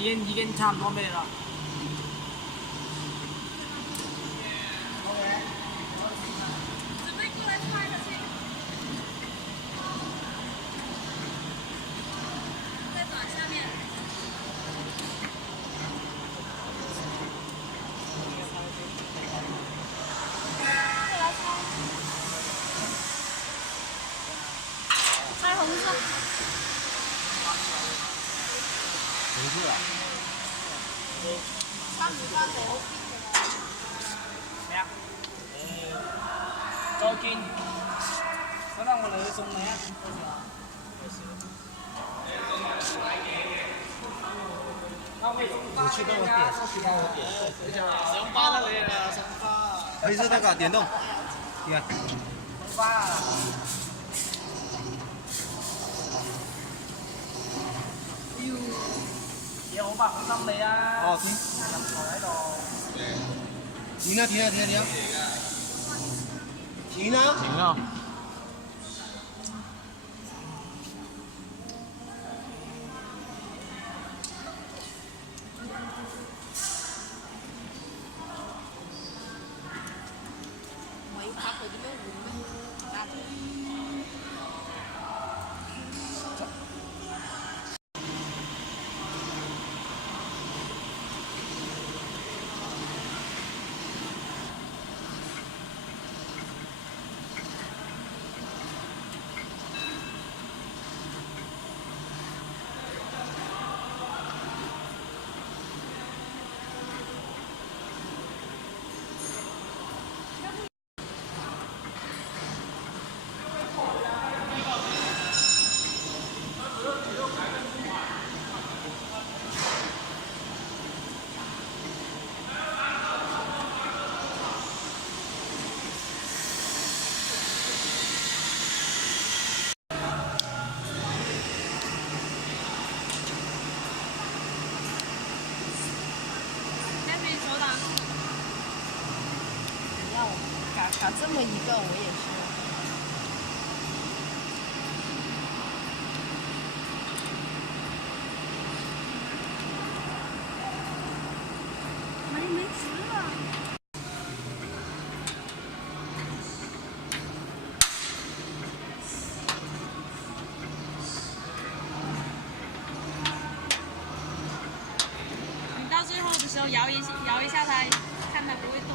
已經差唔多咩啦？准备过来拍的这个，在短下面。过来猜红色。紅色啊？參與翻嚟好邊嘅啦。咩啊？再見。嗰陣我哋去送你啊！我去帮我点，去帮我点。等一下啊。上班啦你啊，上班。可以是那个点动，你看。上班啊！嘢好吧，好心你啊！哦，停。入台喺度。停啊停啊停啊停啊！停啊！停啊！我要拍佢點樣換咩？家姐。搞这么一个，我也是。没吃啊。你到最后的时候摇一下它，看它不会。